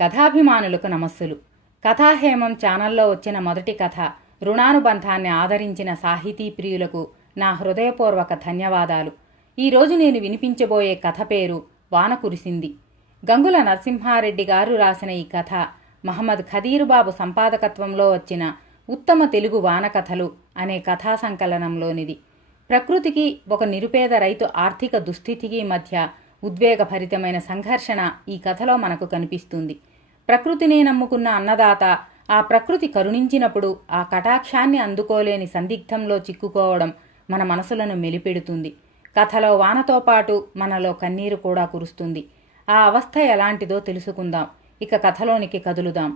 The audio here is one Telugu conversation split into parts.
కథాభిమానులకు నమస్సులు. కథాహేమం ఛానల్లో వచ్చిన మొదటి కథ రుణానుబంధాన్ని ఆదరించిన సాహితీ ప్రియులకు నా హృదయపూర్వక ధన్యవాదాలు. ఈరోజు నేను వినిపించబోయే కథ పేరు వాన కురిసింది. గంగుల నరసింహారెడ్డి గారు రాసిన ఈ కథ మహమ్మద్ ఖదీరుబాబు సంపాదకత్వంలో వచ్చిన ఉత్తమ తెలుగు వానకథలు అనే కథా సంకలనంలోనిది. ప్రకృతికి ఒక నిరుపేద రైతు ఆర్థిక దుస్థితికి మధ్య ఉద్వేగభరితమైన సంఘర్షణ ఈ కథలో మనకు కనిపిస్తుంది. ప్రకృతిని నమ్ముకున్న అన్నదాత ఆ ప్రకృతి కరుణించినప్పుడు ఆ కటాక్షాన్ని అందుకోలేని సందిగ్ధంలో చిక్కుకోవడం మన మనసులను మెలిపెడుతుంది. కథలో వానతో పాటు మనలో కన్నీరు కూడా కురుస్తుంది. ఆ అవస్థ ఎలాంటిదో తెలుసుకుందాం. ఇక కథలోనికి కదులుదాం.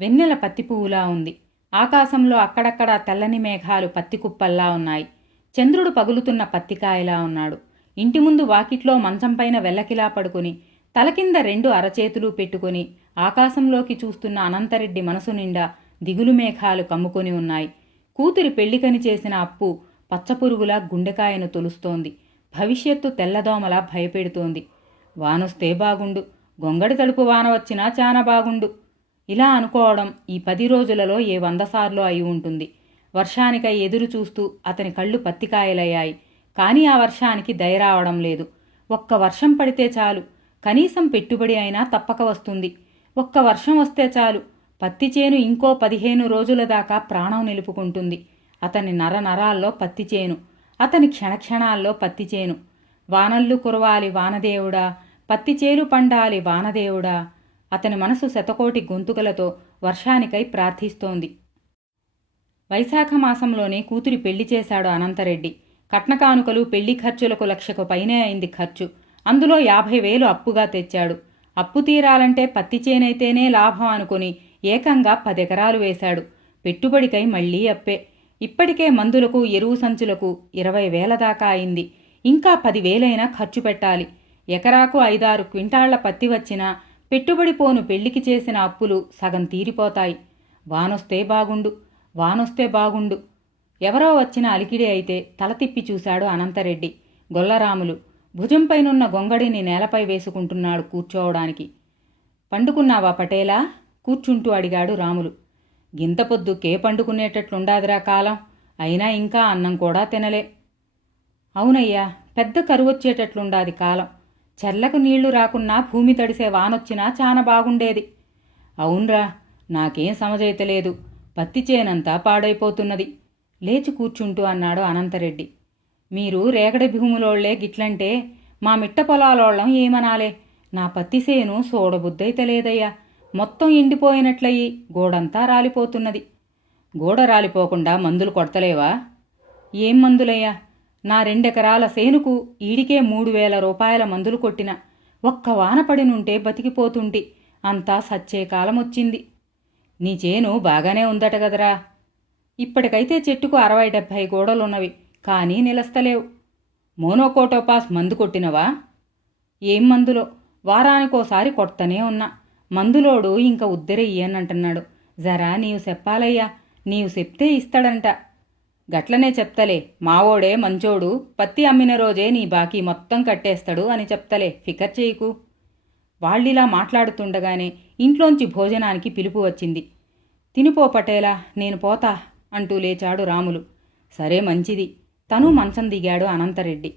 వెన్నెల పత్తి పువ్వులా ఉంది. ఆకాశంలో అక్కడక్కడా తెల్లని మేఘాలు పత్తి కుప్పల్లా ఉన్నాయి. చంద్రుడు పగులుతున్న పత్తికాయలా ఉన్నాడు. ఇంటి ముందు వాకిట్లో మంచంపైన వెల్లకిలా పడుకుని తల కింద రెండు అరచేతులు పెట్టుకుని ఆకాశంలోకి చూస్తున్న అనంతరెడ్డి మనసు నిండా దిగులు మేఘాలు కమ్ముకొని ఉన్నాయి. కూతురి పెళ్లికని చేసిన అప్పు పచ్చపురుగులా గుండెకాయను తొలుస్తోంది. భవిష్యత్తు తెల్లదోమలా భయపెడుతోంది. వానొస్తే బాగుండు, గొంగడి తడుపు వాన వచ్చినా చానా బాగుండు. ఇలా అనుకోవడం ఈ 10 రోజులలో ఏ 100 సార్లు అయి ఉంటుంది. వర్షానికై ఎదురు చూస్తూ అతని కళ్ళు పత్తికాయలయ్యాయి. కానీ ఆ వర్షానికి దయ రావడం లేదు. ఒక్క వర్షం పడితే చాలు, కనీసం పెట్టుబడి అయినా తప్పక వస్తుంది. ఒక్క వర్షం వస్తే చాలు, పత్తి చేను ఇంకో 15 రోజుల దాకా ప్రాణం నిలుపుకుంటుంది. అతని నరనరాల్లో పత్తి చేను, అతని క్షణక్షణాల్లో పత్తి చేను. వానల్లు కురవాలి వానదేవుడా, పత్తి చేలు పండాలి వానదేవుడా. అతని మనసు శతకోటి గొంతుకలతో వర్షానికై ప్రార్థిస్తోంది. వైశాఖ మాసంలోనే కూతురి పెళ్లి చేశాడు అనంతరెడ్డి. కట్నకానుకలు పెళ్లి ఖర్చులకు 1,00,000కు పైనే అయింది ఖర్చు. అందులో 50,000 అప్పుగా తెచ్చాడు. అప్పు తీరాలంటే పత్తి చేనైతేనే లాభం అనుకుని ఏకంగా 10 ఎకరాలు వేశాడు. పెట్టుబడికై మళ్లీ అప్పే. ఇప్పటికే మందులకు ఎరువు సంచులకు 20,000 దాకా అయింది. ఇంకా 10,000 ఖర్చు పెట్టాలి. ఎకరాకు 5-6 క్వింటాళ్ల పత్తి వచ్చినా పెట్టుబడి పోను పెళ్లికి చేసిన అప్పులు సగం తీరిపోతాయి. వానొస్తే బాగుండు, వానొస్తే బాగుండు. ఎవరో వచ్చిన అలికిడి అయితే తల తిప్పి చూశాడు అనంతరెడ్డి. గొల్లరాములు భుజంపైనున్న గొంగడిని నేలపై వేసుకుంటున్నాడు కూర్చోవడానికి. పండుకున్నావా పటేలా? కూర్చుంటూ అడిగాడు రాములు. గింత పొద్దుకే పండుకునేటట్లుండాదిరా కాలం, అయినా ఇంకా అన్నం కూడా తినలే. అవునయ్యా, పెద్ద కరువొచ్చేటట్లుండాది కాలం. చెర్లకు నీళ్లు రాకున్నా భూమి తడిసే వానొచ్చినా చాన బాగుండేది. అవునరా, నాకేం సమజైతలేదు. పత్తి చేనంతా పాడైపోతున్నది. లేచి కూర్చుంటూ అన్నాడు అనంతరెడ్డి. మీరు రేగడి భూములోళ్లే గిట్లంటే మా మిట్ట పొలాలోళ్ళం ఏమనాలే. నా పత్తి సేను సోడబుద్దైతలేదయ్యా. మొత్తం ఎండిపోయినట్లయి గోడంతా రాలిపోతున్నది. గోడ రాలిపోకుండా మందులు కొడతలేవా? ఏం మందులయ్యా? నా 2 ఎకరాల సేనుకు ఈడికే 3,000 రూపాయల మందులు కొట్టిన. ఒక్క వాన పడినుంటే బతికిపోతుంటి. అంతా సచ్చే కాలమొచ్చింది. నీ చేను బాగానే ఉందట గదరా. ఇప్పటికైతే చెట్టుకు 60-70 గోడలున్నవి, కానీ నిలస్తలేవు. మోనోకోటోపాస్ మందు కొట్టినవా? ఏం మందులో? వారానికోసారి కొడతనే ఉన్నా. మందులోడు ఇంకా ఉద్దెరయ్యనంటున్నాడు. జరా నీవు చెప్పాలయ్యా, నీవు చెప్తే ఇస్తాడంట. గట్లనే చెప్తలే, మావోడే మంచోడు, పత్తి అమ్మిన రోజే నీ బాకీ మొత్తం కట్టేస్తాడు అని చెప్తలే, ఫికర్ చేయకు. వాళ్ళిలా మాట్లాడుతుండగానే ఇంట్లోంచి భోజనానికి పిలుపు వచ్చింది. తినిపో పటేలా, నేను పోతా అంటూ లేచాడు రాములు. సరే మంచిది. తను మంచం దిగాడు అనంతరెడ్డి.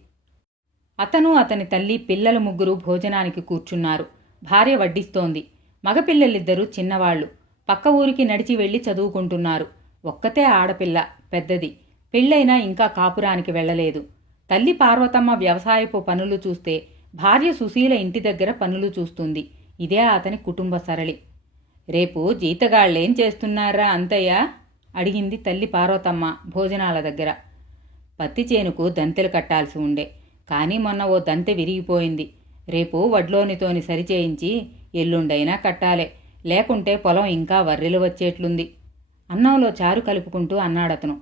అతను అతని తల్లి పిల్లలు ముగ్గురు భోజనానికి కూర్చున్నారు. భార్య వడ్డిస్తోంది. మగపిల్లలిద్దరూ చిన్నవాళ్లు. పక్క ఊరికి నడిచి వెళ్లి చదువుకుంటున్నారు. ఒక్కతే ఆడపిల్ల, పెద్దది. పెళ్ళైనా ఇంకా కాపురానికి వెళ్లలేదు. తల్లి పార్వతమ్మ వ్యవసాయపు పనులు చూస్తే భార్య సుశీల ఇంటి దగ్గర పనులు చూస్తుంది. ఇదే అతని కుటుంబ సరళి. రేపు జీతగాళ్లేం చేస్తున్నారా అంతయ్య? అడిగింది తల్లి పార్వతమ్మ భోజనాల దగ్గర. పత్తి చేనుకు దంతెలు కట్టాల్సి ఉండే, కానీ మొన్న ఓ దంతె విరిగిపోయింది. రేపు వడ్లోనితోని సరిచేయించి ఎల్లుండైనా కట్టాలే, లేకుంటే పొలం ఇంకా వర్రెలు వచ్చేట్లుంది. అన్నంలో చారు కలుపుకుంటూ అన్నాడతను.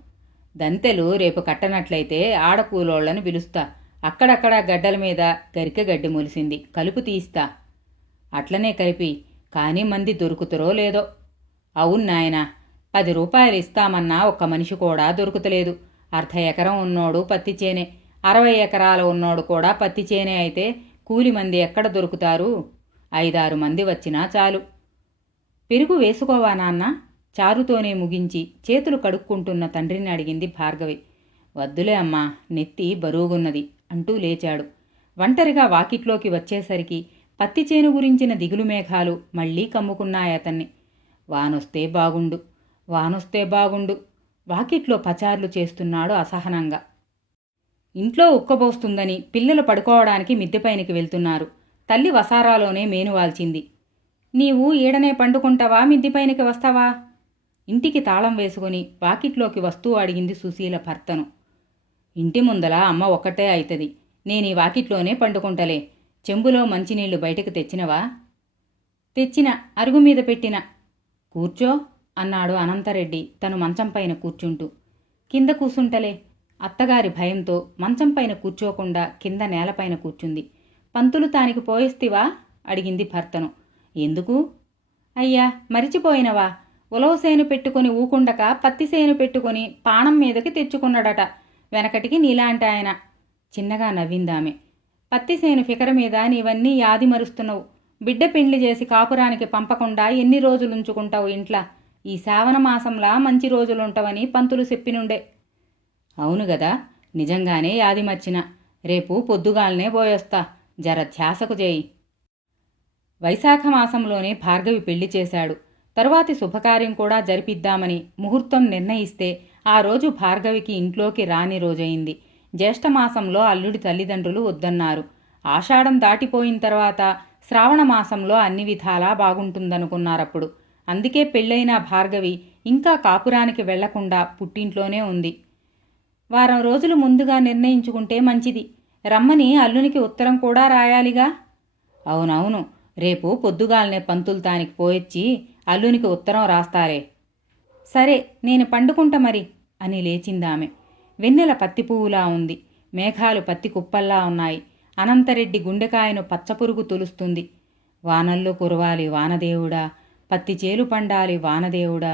దంతెలు రేపు కట్టనట్లయితే ఆడకూలోళ్లను పిలుస్తా. అక్కడక్కడా గడ్డల మీద గరిక గడ్డి మొలిసింది, కలుపు తీస్తా. అట్లనే కలిపి, కానీ మంది దొరుకుతురో లేదో. అవును నాయనా, 10 రూపాయలు ఇస్తామన్నా ఒక్క మనిషి కూడా దొరుకుతలేదు. 1/2 ఎకరం ఉన్నోడు పత్తి చేనే, 60 ఎకరాలు ఉన్నోడు కూడా పత్తి చేనే అయితే కూలి మంది ఎక్కడ దొరుకుతారు? 5-6 మంది వచ్చినా చాలు. పెరుగు వేసుకోవా నాన్న? చారుతోనే ముగించి చేతులు కడుక్కుంటున్న తండ్రిని అడిగింది భార్గవి. వద్దులే అమ్మా, నెత్తి బరువుగున్నది అంటూ లేచాడు. ఒంటరిగా వాకిట్లోకి వచ్చేసరికి పత్తి చేను గురించిన దిగులు మేఘాలు మళ్లీ కమ్ముకున్నాయతన్ని. వానొస్తే బాగుండు, వానొస్తే బాగుండు. వాకిట్లో పచార్లు చేస్తున్నాడు అసహనంగా. ఇంట్లో ఉక్కబోస్తుందని పిల్లలు పడుకోవడానికి మిద్దెపైనికి వెళ్తున్నారు. తల్లి వసారాలోనే మేనువాల్చింది. నీవు ఈడనే పండుకుంటావా, మిద్దిపైనకి వస్తావా? ఇంటికి తాళం వేసుకుని వాకిట్లోకి వస్తూ అడిగింది సుశీల భర్తను. ఇంటి ముందల అమ్మ ఒక్కటే అయితది, నేనీ వాకిట్లోనే పండుకుంటలే. చెంబులో మంచినీళ్లు బయటకు తెచ్చినవా? తెచ్చిన, అరుగుమీద పెట్టిన. కూర్చో అన్నాడు అనంతరెడ్డి తను మంచంపైన కూర్చుంటూ. కింద కూసుంటలే. అత్తగారి భయంతో మంచంపైన కూర్చోకుండా కింద నేలపైన కూర్చుంది. పంతులు తానికి పోయిస్తివా? అడిగింది భర్తను. ఎందుకు? అయ్యా, మరిచిపోయినవా? ఉలవసేను పెట్టుకుని ఊకుండక పత్తిసేను పెట్టుకుని పాణం మీదకి తెచ్చుకున్నాడట వెనకటికి నీలాంటి ఆయన. చిన్నగా నవ్విందామె. పత్తిసేను ఫికర మీద నీవన్నీ యాది మరుస్తున్నావు. బిడ్డ పెండ్లి చేసి కాపురానికి పంపకుండా ఎన్ని రోజులుంచుకుంటావు ఇంట్లా? ఈ శ్రావణ మాసంలా మంచి రోజులుంటావని పంతులు చెప్పినుండే. అవును గదా, నిజంగానే యాది మర్చిన. రేపు పొద్దుగాలనే పోయొస్తా, జర ధ్యాసకు చేయి. వైశాఖ మాసంలోనే భార్గవి పెళ్లి చేశాడు. తరువాతి శుభకార్యం కూడా జరిపిద్దామని ముహూర్తం నిర్ణయిస్తే ఆ రోజు భార్గవికి ఇంట్లోకి రాని రోజయింది. జ్యేష్ఠమాసంలో అల్లుడి తల్లిదండ్రులు వద్దన్నారు. ఆషాఢం దాటిపోయిన తర్వాత శ్రావణ మాసంలో అన్ని విధాలా బాగుంటుందనుకున్నారప్పుడు. అందుకే పెళ్ళైన భార్గవి ఇంకా కాపురానికి వెళ్లకుండా పుట్టింట్లోనే ఉంది. వారం రోజులు ముందుగా నిర్ణయించుకుంటే మంచిది. రమ్మని అల్లునికి ఉత్తరం కూడా రాయాలిగా. అవునవును, రేపు పొద్దుగాలనే పంతులు తానికి పోయొచ్చి అల్లునికి ఉత్తరం రాస్తారే. సరే, నేను పండుకుంట మరి అని లేచిందామె. వెన్నెల పత్తి పువ్వులా ఉంది. మేఘాలు పత్తి కుప్పల్లా ఉన్నాయి. అనంతరెడ్డి గుండెకాయను పచ్చపురుగు తులుస్తుంది. వానల్లో కురవాలి వానదేవుడా, పత్తి చేలు పండాలి వానదేవుడా.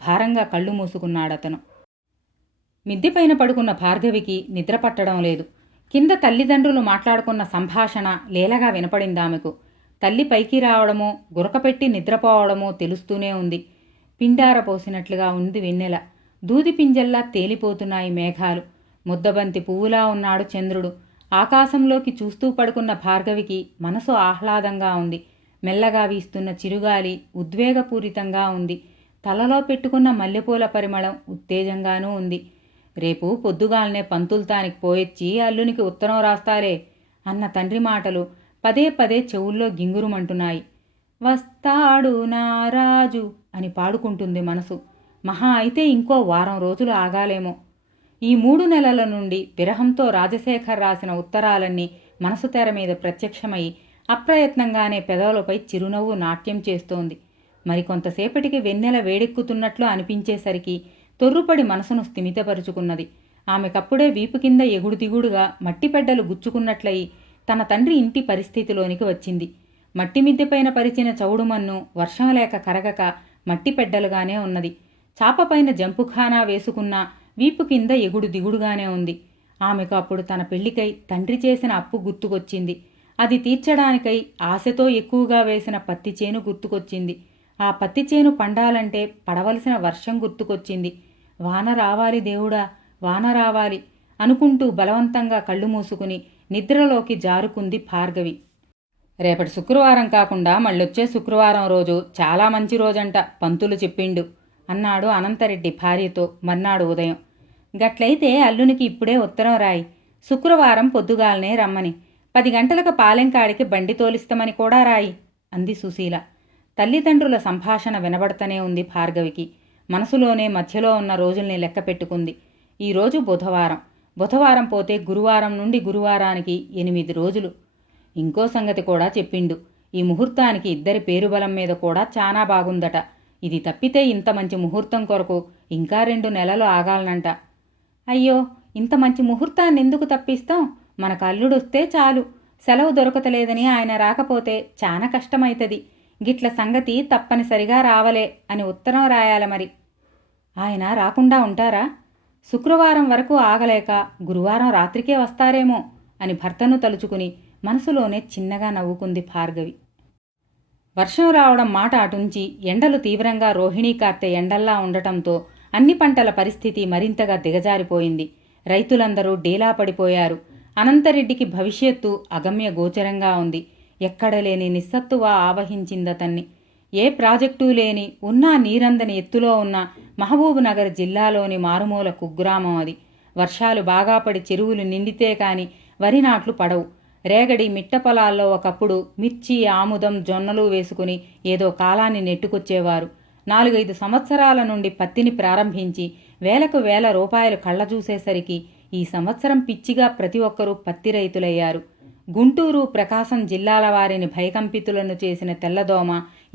భారంగా కళ్ళు మూసుకున్నాడతను. మిద్దెపైన పడుకున్న భార్గవికి నిద్ర పట్టడం లేదు. కింద తల్లిదండ్రులు మాట్లాడుకున్న సంభాషణ లీలగా వినపడిందామెకు. తల్లి పైకి రావడమో గురకపెట్టి నిద్రపోవడమో తెలుస్తూనే ఉంది. పిండార పోసినట్లుగా ఉంది వెన్నెల. దూది పింజల్లా తేలిపోతున్నాయి మేఘాలు. ముద్దబంతి పువ్వులా ఉన్నాడు చంద్రుడు. ఆకాశంలోకి చూస్తూ పడుకున్న భార్గవికి మనసు ఆహ్లాదంగా ఉంది. మెల్లగా వీస్తున్న చిరుగాలి ఉద్వేగపూరితంగా ఉంది. తలలో పెట్టుకున్న మల్లెపూల పరిమళం ఉత్తేజంగానూ ఉంది. రేపు పొద్దుగాలనే పంతుల్తానికి పోయొచ్చి అల్లునికి ఉత్తరం రాస్తారే అన్న తండ్రి మాటలు పదే పదే చెవుల్లో గింగురుమంటున్నాయి. వస్తాడు నారాజు అని పాడుకుంటుంది మనసు. మహా అయితే ఇంకో వారం రోజులు ఆగాలేమో. ఈ 3 నెలల నుండి విరహంతో రాజశేఖర్ రాసిన ఉత్తరాలన్నీ మనసు తెర మీద ప్రత్యక్షమై అప్రయత్నంగానే పెదవులపై చిరునవ్వు నాట్యం చేస్తోంది. మరికొంతసేపటికి వెన్నెల వేడెక్కుతున్నట్లు అనిపించేసరికి తొర్రుపడి మనసును స్థిమితపరుచుకున్నది. ఆమెకప్పుడే వీపు కింద ఎగుడు దిగుడుగా మట్టిపెడ్డలు గుచ్చుకున్నట్లయి తన తండ్రి ఇంటి పరిస్థితిలోనికి వచ్చింది. మట్టి మిద్దెపైన పరిచిన చౌడుమన్ను వర్షం లేక కరగక మట్టిపెడ్డలుగానే ఉన్నది. చాపపైన జంపుఖానా వేసుకున్న వీపు కింద ఎగుడు దిగుడుగానే ఉంది. ఆమెకు అప్పుడు తన పెళ్లికై తండ్రి చేసిన అప్పు గుర్తుకొచ్చింది. అది తీర్చడానికై ఆశతో ఎక్కువగా వేసిన పత్తి చేను గుర్తుకొచ్చింది. ఆ పత్తి చేను పండాలంటే పడవలసిన వర్షం గుర్తుకొచ్చింది. వాన రావాలి దేవుడా, వాన రావాలి అనుకుంటూ బలవంతంగా కళ్ళు మూసుకుని నిద్రలోకి జారుకుంది భార్గవి. రేపటి శుక్రవారం కాకుండా మళ్ళొచ్చే శుక్రవారం రోజు చాలా మంచి రోజంట పంతులు చెప్పిండు అన్నాడు అనంతరెడ్డి భార్యతో మర్నాడు ఉదయం. గట్లయితే అల్లునికి ఇప్పుడే ఉత్తరం రాయి. శుక్రవారం పొద్దుగాలనే రమ్మని, 10 గంటలకు పాలెంకాడికి బండి తోలిస్తామని కూడా రాయి అంది సుశీల. తల్లిదండ్రుల సంభాషణ వినబడతనే ఉంది భార్గవికి. మనసులోనే మధ్యలో ఉన్న రోజుల్ని లెక్క పెట్టుకుంది. ఈరోజు బుధవారం. బుధవారం పోతే గురువారం నుండి గురువారానికి 8 రోజులు. ఇంకో సంగతి కూడా చెప్పిండు. ఈ ముహూర్తానికి ఇద్దరి పేరుబలం మీద కూడా చానా బాగుందట. ఇది తప్పితే ఇంత మంచి ముహూర్తం కొరకు ఇంకా 2 నెలలు ఆగాలనంట. అయ్యో, ఇంత మంచి ముహూర్తాన్ని ఎందుకు తప్పిస్తాం? మనకు అల్లుడొస్తే చాలు. సెలవు దొరకతలేదని ఆయన రాకపోతే చాలా కష్టమైతది. గిట్ల సంగతి తప్పనిసరిగా రావలే అని ఉత్తరం రాయాల మరి. ఆయన రాకుండా ఉంటారా? శుక్రవారం వరకు ఆగలేక గురువారం రాత్రికే వస్తారేమో అని భర్తను తలుచుకుని మనసులోనే చిన్నగా నవ్వుకుంది భార్గవి. వర్షం రావడం మాట అటుంచి ఎండలు తీవ్రంగా రోహిణీ కార్తె ఎండల్లా ఉండటంతో అన్ని పంటల పరిస్థితి మరింతగా దిగజారిపోయింది. రైతులందరూ డీలా పడిపోయారు. అనంతరెడ్డికి భవిష్యత్తు అగమ్య గోచరంగా ఉంది. ఎక్కడలేని నిస్సత్తువ ఆవహించిందతన్ని. ఏ ప్రాజెక్టూ లేని, ఉన్నా నీరందని ఎత్తులో ఉన్న మహబూబ్నగర్ జిల్లాలోని మారుమూల కుగ్రామం అది. వర్షాలు బాగా పడి చెరువులు నిండితే కాని వరి నాట్లు పడవు. రేగడి మిట్ట పొలాల్లో ఒకప్పుడు మిర్చి, ఆముదం, జొన్నలు వేసుకుని ఏదో కాలాన్ని నెట్టుకొచ్చేవారు. 4-5 సంవత్సరాల నుండి పత్తిని ప్రారంభించి వేలకు వేల రూపాయలు కళ్ళజూసేసరికి ఈ సంవత్సరం పిచ్చిగా ప్రతి ఒక్కరూ పత్తి రైతులయ్యారు. గుంటూరు, ప్రకాశం జిల్లాల వారిని భయకంపితులను చేసిన తెల్లదోమ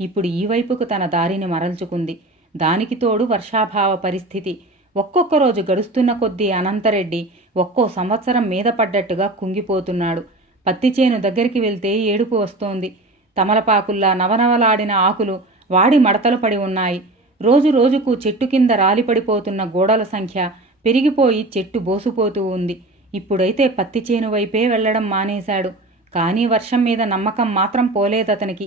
ఇప్పుడు ఈ వైపుకు తన దారిని మరల్చుకుంది. దానికి తోడు వర్షాభావ పరిస్థితి. ఒక్కొక్క రోజు గడుస్తున్న కొద్దీ అనంతరెడ్డి ఒక్కో సంవత్సరం మీద పడ్డట్టుగా కుంగిపోతున్నాడు. పత్తి చేను దగ్గరికి వెళ్తే ఏడుపు వస్తోంది. తమలపాకుల్లా నవనవలాడిన ఆకులు వాడి మడతలు పడి ఉన్నాయి. రోజు రోజుకు చెట్టు కింద రాలిపడిపోతున్న గోడల సంఖ్య పెరిగిపోయి చెట్టు బోసుపోతూ ఉంది. ఇప్పుడైతే పత్తి చేను వైపే వెళ్లడం మానేశాడు. కానీ వర్షం మీద నమ్మకం మాత్రం పోలేదతనికి.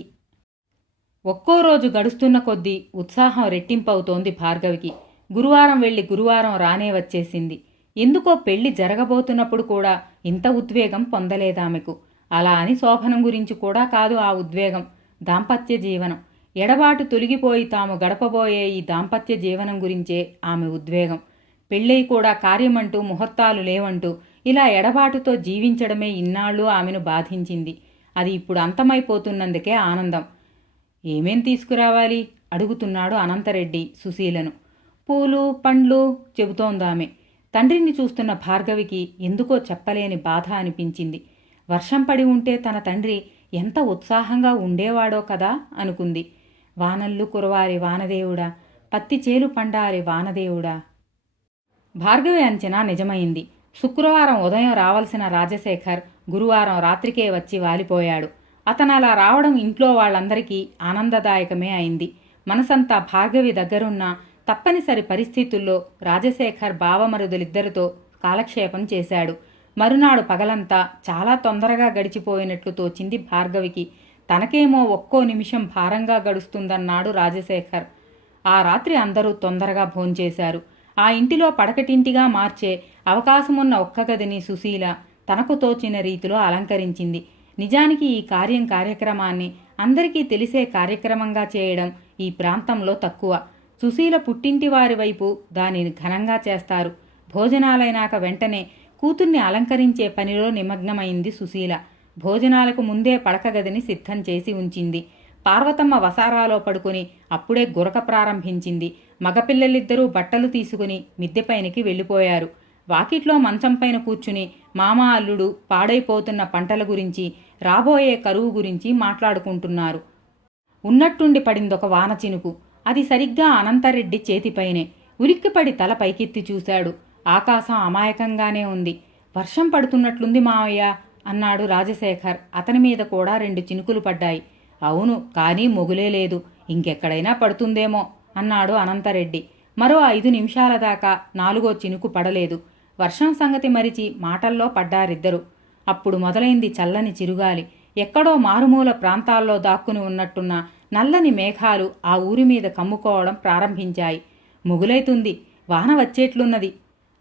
ఒక్కో రోజు గడుస్తున్న కొద్దీ ఉత్సాహం రెట్టింపవుతోంది భార్గవికి. గురువారం వెళ్లి గురువారం రానే వచ్చేసింది. ఎందుకో పెళ్లి జరగబోతున్నప్పుడు కూడా ఇంత ఉద్వేగం పొందలేదామెకు. అలా అని శోభనం గురించి కూడా కాదు ఆ ఉద్వేగం. దాంపత్య జీవనం ఎడబాటు తొలగిపోయి తాము గడపబోయే ఈ దాంపత్య జీవనం గురించే ఆమె ఉద్వేగం. పెళ్ళై కూడా కార్యమంటూ ముహూర్తాలు లేవంటూ ఇలా ఎడబాటుతో జీవించడమే ఇన్నాళ్ళు ఆమెను బాధించింది. అది ఇప్పుడు అంతమైపోతున్నందుకే ఆనందం. ఏమేం తీసుకురావాలి అడుగుతున్నాడు అనంతరెడ్డి సుశీలను. పూలు, పండ్లు చెబుతోందామె. తండ్రిని చూస్తున్న భార్గవికి ఎందుకో చెప్పలేని బాధ అనిపించింది. వర్షం పడి ఉంటే తన తండ్రి ఎంత ఉత్సాహంగా ఉండేవాడో కదా అనుకుంది. వానల్లు కురవాలి వానదేవుడా, పత్తి చేలు పండాలి వానదేవుడా. భార్గవి అంచనా నిజమైంది. శుక్రవారం ఉదయం రావాల్సిన రాజశేఖర్ గురువారం రాత్రికే వచ్చి వాలిపోయాడు. అతనలా రావడం ఇంట్లో వాళ్ళందరికీ ఆనందదాయకమే అయింది. మనసంతా భార్గవి దగ్గరున్న తప్పనిసరి పరిస్థితుల్లో రాజశేఖర్ బావమరుదులిద్దరితో కాలక్షేపం చేశాడు. మరునాడు పగలంతా చాలా తొందరగా గడిచిపోయినట్లు తోచింది భార్గవికి. తనకేమో ఒక్కో నిమిషం భారంగా గడుస్తుందన్నాడు రాజశేఖర్. ఆ రాత్రి అందరూ తొందరగా భోంచేశారు. ఆ ఇంటిలో పడకటింటిగా మార్చే అవకాశమున్న ఒక్క గదిని సుశీల తనకు తోచిన రీతిలో అలంకరించింది. నిజానికి ఈ కార్యక్రమాన్ని అందరికీ తెలిసే కార్యక్రమంగా చేయడం ఈ ప్రాంతంలో తక్కువ. సుశీల పుట్టింటి వారి వైపు దానిని ఘనంగా చేస్తారు. భోజనాలైనాక వెంటనే కూతుర్ని అలంకరించే పనిలో నిమగ్నమైంది సుశీల. భోజనాలకు ముందే పడక గదిని సిద్ధం చేసి ఉంచింది. పార్వతమ్మ వసారాలో పడుకుని అప్పుడే గురక ప్రారంభించింది. మగపిల్లలిద్దరూ బట్టలు తీసుకుని మిద్దెపైనకి వెళ్ళిపోయారు. వాకిట్లో మంచంపైన కూర్చుని మామ అల్లుడు పాడైపోతున్న పంటల గురించి, రాబోయే కరువు గురించి మాట్లాడుకుంటున్నారు. ఉన్నట్టుండి పడిందొక వాన చినుకు. అది సరిగ్గా అనంతరెడ్డి చేతిపైనే. ఉలిక్కిపడి తల పైకెత్తి చూశాడు. ఆకాశం అమాయకంగానే ఉంది. వర్షం పడుతున్నట్లుంది మావయ్య అన్నాడు రాజశేఖర్. అతని మీద కూడా 2 చినుకులు పడ్డాయి. అవును, కానీ మొగులే లేదు. ఇంకెక్కడైనా పడుతుందేమో అన్నాడు అనంతరెడ్డి. మరో 5 నిమిషాల దాకా 4వ చినుకు పడలేదు. వర్షం సంగతి మరిచి మాటల్లో పడ్డారిద్దరు. అప్పుడు మొదలైంది చల్లని చిరుగాలి. ఎక్కడో మారుమూల ప్రాంతాల్లో దాక్కుని ఉన్నట్టున్న నల్లని మేఘాలు ఆ ఊరి మీద కమ్ముకోవడం ప్రారంభించాయి. మొగులైతుంది, వాన వచ్చేట్లున్నది.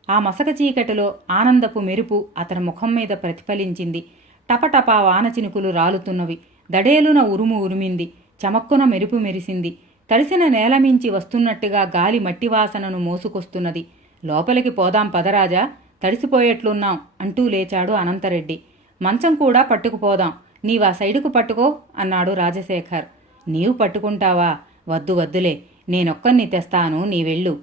ఆ మసక చీకటిలో ఆనందపు మెరుపు అతని ముఖం మీద ప్రతిఫలించింది. టపటపా వాన చినుకులు రాలుతున్నవి. దడేలున ఉరుము ఉరిమింది. చమక్కున మెరుపు మెరిసింది. తడిసిన నేలమించి వస్తున్నట్టుగా గాలి మట్టి వాసనను మోసుకొస్తున్నది. లోపలికి పోదాం పదరాజా, తడిసిపోయేట్లున్నాం అంటూ లేచాడు అనంతరెడ్డి. మంచం కూడా పట్టుకుపోదాం, నీవా సైడుకు పట్టుకో అన్నాడు రాజశేఖర్. నీవు పట్టుకుంటావా? వద్దు వద్దులే, నేనొక్కన్ని తెస్తాను, నీ వెళ్ళు.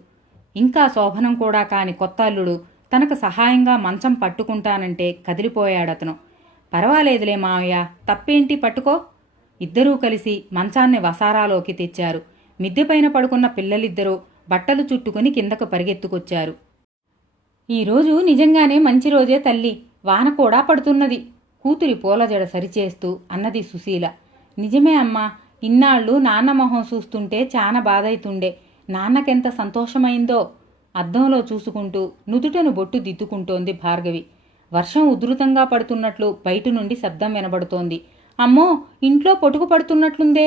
ఇంకా శోభనం కూడా కాని కొత్త అల్లుడు తనకు సహాయంగా మంచం పట్టుకుంటానంటే కదిలిపోయాడతను. పర్వాలేదులే మావయ్య, తప్పేంటి, పట్టుకో. ఇద్దరూ కలిసి మంచాన్ని వసారాలోకి తెచ్చారు. మిద్దెపైన పడుకున్న పిల్లలిద్దరూ బట్టలు చుట్టుకుని కిందకు పరిగెత్తుకొచ్చారు. ఈరోజు నిజంగానే మంచి రోజే తల్లి, వాన కూడా పడుతున్నది కూతురి పూలజడ సరిచేస్తూ అన్నది సుశీల. నిజమే అమ్మా, ఇన్నాళ్ళు నాన్న మొహం చూస్తుంటే చాన బాధైతుండే. నాన్నకెంత సంతోషమైందో అద్దంలో చూసుకుంటూ నుదుటను బొట్టు దిద్దుకుంటోంది భార్గవి. వర్షం ఉధృతంగా పడుతున్నట్లు బయట నుండి శబ్దం వినబడుతోంది. అమ్మో, ఇంట్లో పొటుకు పడుతున్నట్లుందే.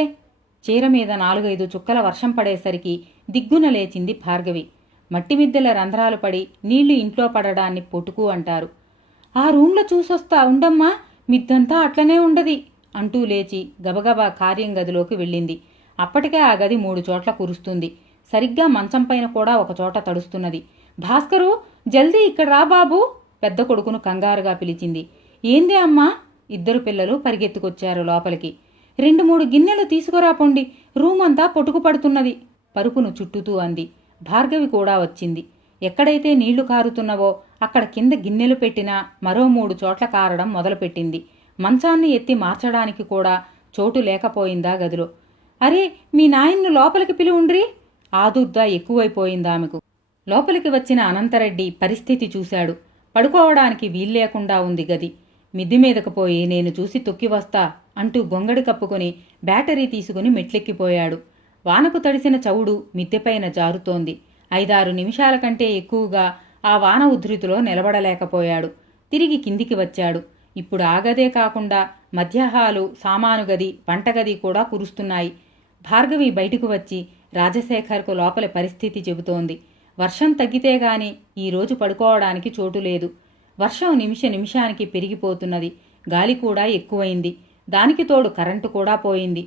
చీర మీద 4-5 చుక్కల వర్షం పడేసరికి దిగ్గున లేచింది భార్గవి. మట్టిమిద్దెల రంధ్రాలు పడి నీళ్లు ఇంట్లో పడడాన్ని పొటుకు అంటారు. ఆ రూంలో చూసొస్తా ఉండమ్మా, మిద్దంతా అట్లనే ఉండది అంటూ లేచి గబగబా కార్యం గదిలోకి వెళ్ళింది. అప్పటికే ఆ గది 3 చోట్ల కురుస్తుంది. సరిగ్గా మంచం పైన కూడా ఒక చోట తడుస్తున్నది. భాస్కరు, జల్దీ ఇక్కడ రా బాబూ, పెద్ద కొడుకును కంగారుగా పిలిచింది. ఏందే అమ్మా? ఇద్దరు పిల్లలు పరిగెత్తుకొచ్చారు లోపలికి. 2-3 గిన్నెలు తీసుకురాపోండి, రూమంతా పొటుకు పడుతున్నది పరుపును చుట్టుతూ అంది. భార్గవి కూడా వచ్చింది. ఎక్కడైతే నీళ్లు కారుతున్నవో అక్కడ కింద గిన్నెలు పెట్టినా మరో 3 చోట్ల కారడం మొదలుపెట్టింది. మంచాన్ని ఎత్తి మార్చడానికి కూడా చోటు లేకపోయిందా గదిలో. అరే, మీ నాయన్ను లోపలికి పిలువుండ్రి. ఆదుర్దా ఎక్కువైపోయిందామెకు. లోపలికి వచ్చిన అనంతరెడ్డి పరిస్థితి చూశాడు. పడుకోవడానికి వీల్లేకుండా ఉంది గది. మిద్ది మీదకు పోయి నేను చూసి తొక్కి వస్తా అంటూ గొంగడి కప్పుకొని బ్యాటరీ తీసుకుని మెట్లెక్కిపోయాడు. వానకు తడిసిన చవుడు మిద్దెపైన జారుతోంది. 5-6 నిమిషాల కంటే ఎక్కువగా ఆ వాన ఉధృతిలో నిలబడలేకపోయాడు. తిరిగి కిందికి వచ్చాడు. ఇప్పుడు ఆ గదే కాకుండా మధ్యహాలు, సామాను గది, వంటగది కూడా కురుస్తున్నాయి. భార్గవి బయటకు వచ్చి రాజశేఖర్కు లోపలి పరిస్థితి చెబుతోంది. వర్షం తగ్గితేగాని ఈరోజు పడుకోవడానికి చోటు లేదు. వర్షం నిమిషానికి పెరిగిపోతున్నది. గాలి కూడా ఎక్కువైంది. దానికి తోడు కరెంటు కూడా పోయింది.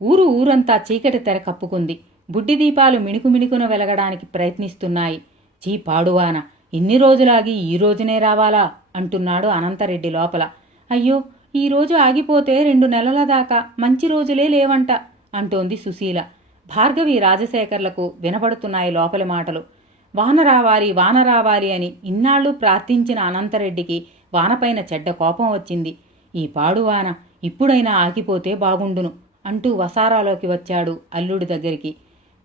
ఊరంతా చీకటి తెర కప్పుకుంది. బుడ్డి దీపాలు మిణుకుమిణుకున వెలగడానికి ప్రయత్నిస్తున్నాయి. చీ పాడువాన, ఇన్ని రోజులాగి ఈ రోజునే రావాలా అంటున్నాడు అనంతరెడ్డి లోపల. అయ్యో, ఈరోజు ఆగిపోతే 2 నెలల దాకా మంచి రోజులే లేవంట అంటోంది సుశీల. భార్గవి, రాజశేఖర్లకు వినపడుతున్నాయి లోపలి మాటలు. వాన రావాలి అని ఇన్నాళ్ళు ప్రార్థించిన అనంతరెడ్డికి వానపైన చెడ్డ కోపం వచ్చింది. ఈ పాడువాన ఇప్పుడైనా ఆగిపోతే బాగుండును అంటూ వసారాలోకి వచ్చాడు అల్లుడి దగ్గరికి.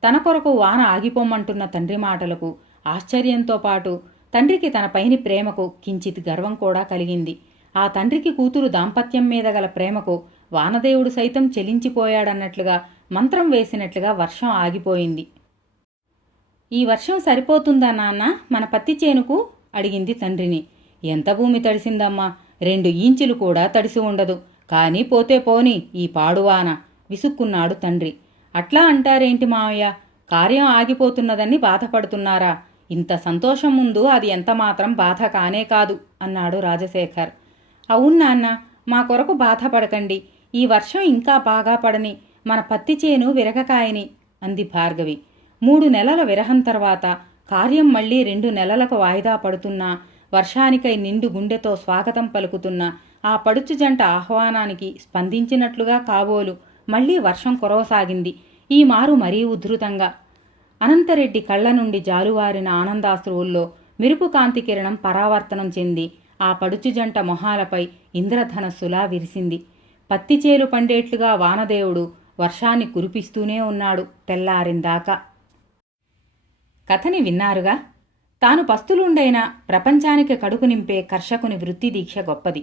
తన కొరకు వాన ఆగిపోమ్మంటున్న తండ్రి మాటలకు ఆశ్చర్యంతో పాటు తండ్రికి తన పైని ప్రేమకు కించిత్ గర్వం కూడా కలిగింది. ఆ తండ్రికి కూతురు దాంపత్యం మీద గల ప్రేమకు వానదేవుడు సైతం చెలించిపోయాడన్నట్లుగా, మంత్రం వేసినట్లుగా వర్షం ఆగిపోయింది. ఈ వర్షం సరిపోతుందా నాన్న మన పత్తి చేనుకు అడిగింది తండ్రిని. ఎంత భూమి తడిసిందమ్మా, 2 ఇంచులు కూడా తడిసి ఉండదు. కానీ పోతే పోని ఈ పాడువాన విసుక్కున్నాడు తండ్రి. అట్లా అంటారేంటి మావయ్య, కార్యం ఆగిపోతున్నదని బాధపడుతున్నారా? ఇంత సంతోషం ముందు అది ఎంతమాత్రం బాధ కానే కాదు అన్నాడు రాజశేఖర్. అవును నాన్న, మా కొరకు బాధపడకండి. ఈ వర్షం ఇంకా బాగా పడని మన పత్తి చేను విరగకాయని అంది భార్గవి. 3 నెలల విరహం తర్వాత కార్యం మళ్లీ 2 నెలలకు వాయిదా పడుతున్నా, వర్షానికై నిండు గుండెతో స్వాగతం పలుకుతున్న ఆ పడుచు జంట ఆహ్వానానికి స్పందించినట్లుగా కాబోలు మళ్లీ వర్షం కురవసాగింది. ఈ మారు మరీ ఉధృతంగా. అనంతరెడ్డి కళ్ల నుండి జాలువారిన ఆనందాశ్రువుల్లో మెరుపు కాంతి కిరణం పరావర్తనం చెంది ఆ పడుచు జంట మొహాలపై ఇంద్రధనస్సులా విరిసింది. పత్తిచేలు పండేట్లుగా వానదేవుడు వర్షాన్ని కురిపిస్తూనే ఉన్నాడు తెల్లారిందాకా. కథని విన్నారుగా. తాను పస్తులుండైనా ప్రపంచానికి కడుపు నింపే కర్షకుని వృత్తి దీక్ష గొప్పది.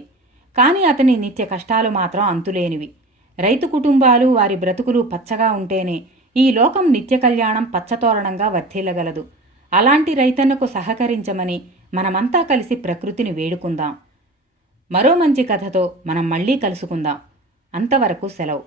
కాని అతని నిత్య కష్టాలు మాత్రం అంతులేనివి. రైతు కుటుంబాలు, వారి బ్రతుకులు పచ్చగా ఉంటేనే ఈ లోకం నిత్య కళ్యాణం పచ్చతోరణంగా వర్ధిల్లగలదు. అలాంటి రైతన్నకు సహకరించమని మనమంతా కలిసి ప్రకృతిని వేడుకుందాం. మరో మంచి కథతో మనం మళ్లీ కలుసుకుందాం. అంతవరకు సెలవు.